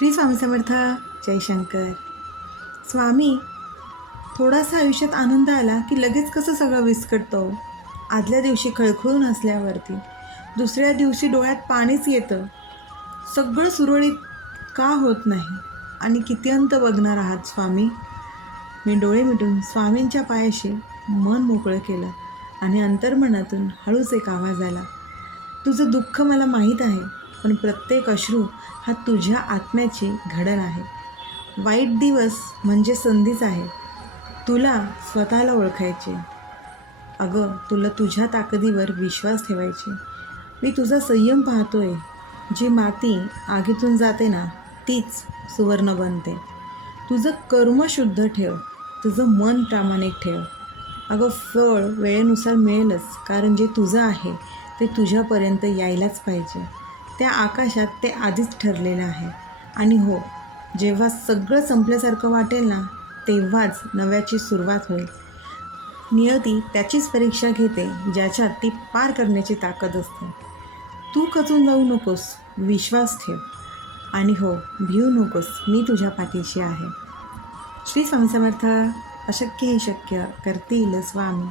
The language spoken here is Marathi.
श्री स्वामी समर्थ. जयशंकर. स्वामी, थोडासा आयुष्यात आनंद आला की लगेच कसं सगळं विस्कटतो. आदल्या दिवशी खळखळून हसल्यावरती दुसऱ्या दिवशी डोळ्यात पाणीच येतं. सगळं सुरळीत का होत नाही आणि किती अंत बघणार आहात स्वामी? मी डोळे मिटून स्वामींच्या पायाशी मन मोकळं केलं आणि अंतर्मनातून हळूच एक आवाज आला. तुझं दुःख मला माहीत आहे, पण प्रत्येक अश्रू हा तुझ्या आत्म्याची घडण आहे. वाईट दिवस म्हणजे संधीच आहे तुला स्वतःला ओळखायचे. अगं, तुला तुझ्या ताकदीवर विश्वास ठेवायचे. मी तुझा संयम पाहतोय. जी माती आगीतून जाते ना, तीच सुवर्ण बनते. तुझं कर्म शुद्ध ठेव, तुझं मन प्रामाणिक ठेव. अगं, फळ वेळेनुसार मिळेलच, कारण जे तुझं आहे ते तुझ्यापर्यंत यायलाच पाहिजे. त्या आकाशात ते आधीच ठरलेलं आहे. आणि हो, जेव्हा सगळं संपल्यासारखं वाटेल ना, तेव्हाच नव्याची सुरुवात होईल. नियती त्याचीच परीक्षा घेते ज्याच्यात ती पार करण्याची ताकद असते. तू खचून जाऊ नकोस, विश्वास ठेव. आणि हो, भिवू नकोस, मी तुझ्या पाठीशी आहे. श्री स्वामी समर्थ. अशक्य हे शक्य करतील स्वामी.